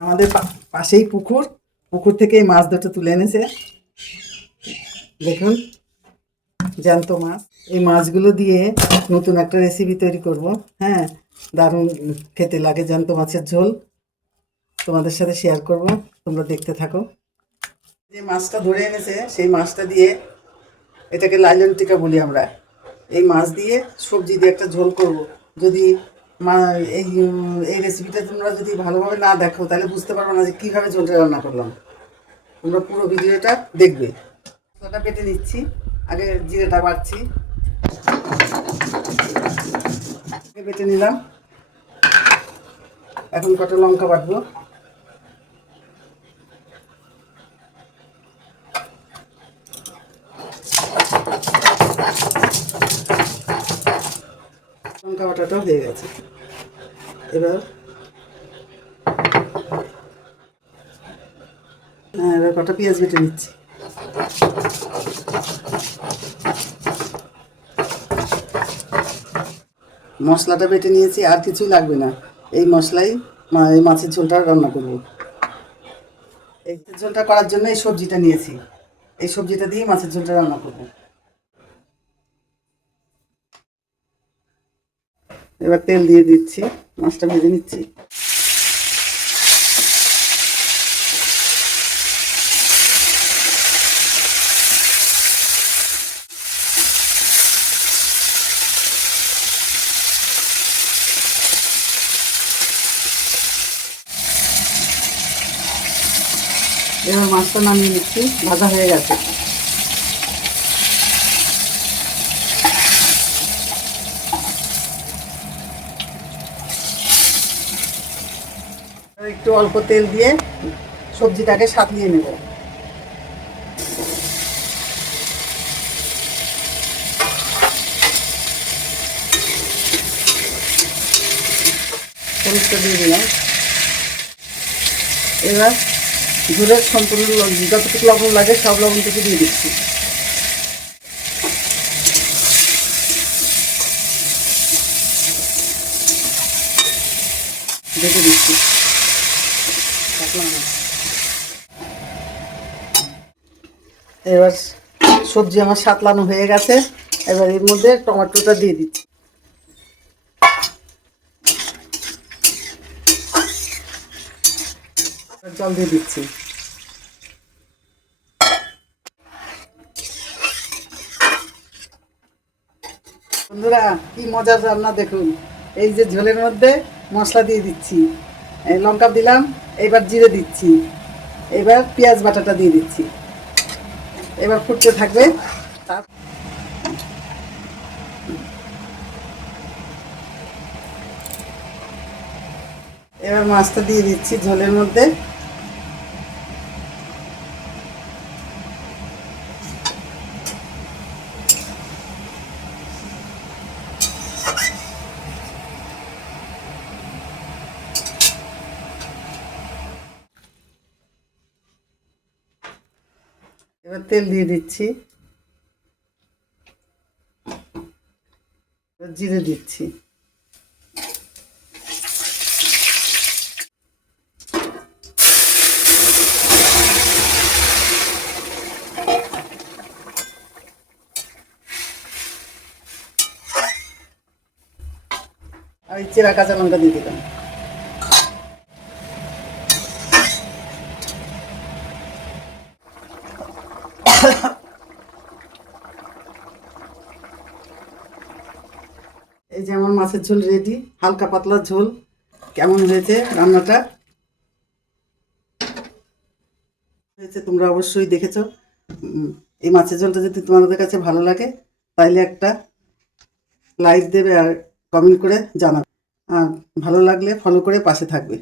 আমাদের পাশেই পুকুর, পুকুর থেকে এই মাছ দুটো তুলে এনেছে। দেখুন, জ্যান্ত মাছ। এই মাছগুলো দিয়ে নতুন একটা রেসিপি তৈরি করব। হ্যাঁ, দারুণ খেতে লাগে জ্যান্ত মাছের ঝোল। তোমাদের সাথে শেয়ার করব, তোমরা দেখতে থাকো। যে মাছটা ধরে এনেছে সেই মাছটা দিয়ে, এটাকে লাইলন টিকা বলি আমরা, এই মাছ দিয়ে সবজি দিয়ে একটা ঝোল করব। যদি এই এই রেসিপিটা তোমরা যদি ভালোভাবে না দেখো তাহলে বুঝতে পারবে না যে কীভাবে ঝোলটা রান্না করলাম। তোমরা পুরো ভিডিওটা দেখবে। মশলাটা বেটে নিচ্ছি, আগে জিরেটা বাড়ছি, বেটে নিলাম। এখন কটা লঙ্কা বাটবো। লঙ্কা বাটাটাও হয়ে গেছে। এবার এবার কটা পেঁয়াজ বেটে নিচ্ছি। মশলাটা বেটে নিয়েছি, আর কিছুই লাগবে না। এই মশলাই এই মাছের ঝোলটা রান্না করব। এই ঝোলটা করার জন্য এই সবজিটা নিয়েছি। এই সবজিটা দিয়ে মাছের ঝোলটা রান্না করব। এবার তেল দিয়ে দিচ্ছি, মাছটা ভেজে নিচ্ছি। এবার মাছটা নামিয়ে নিচ্ছি, ভাজা হয়ে গেছে। একটু অল্প তেল দিয়ে সবজিটাকে সাঁতলিয়ে নেব। হলুদটা দিয়ে দিলাম। এবার ঝোলের সম্পূর্ণ যতটুকু লবণ লাগে সব লবণটুকু দিয়ে দিচ্ছি। ঢেকে দিচ্ছি। এবার সবজি আমার সাতলানো হয়ে গেছে। এবার এর মধ্যে টমেটোটা দিয়ে দিচ্ছি। জল দিয়ে দিচ্ছি। বন্ধুরা, কি মজার রান্না দেখুন। এই যে ঝোলের মধ্যে মশলা দিয়ে দিচ্ছি, লঙ্কা দিলাম, এবার জিরে দিচ্ছি, এবার পেঁয়াজ বাটাটা দিয়ে দিচ্ছি। এবার ফুটতে থাকবে। এবার মাছটা দিয়ে দিচ্ছি ঝোলের মধ্যে। এবার তেল দিয়ে দিচ্ছি, জিরে দিচ্ছি। আর এই চেরা কাঁচা লঙ্কা দিয়ে দিলাম। এই যে আমার মাছের ঝোল রেডি, হালকা পাতলা ঝোল। কেমন হয়েছে রান্নাটা হয়েছে তোমরা অবশ্যই দেখেছো। এই মাছের ঝোলটা যদি তোমাদের কাছে ভালো লাগে তাহলে একটা লাইক দেবে আর কমেন্ট করে জানাবে। আর ভালো লাগলে ফলো করে পাশে থাকবে।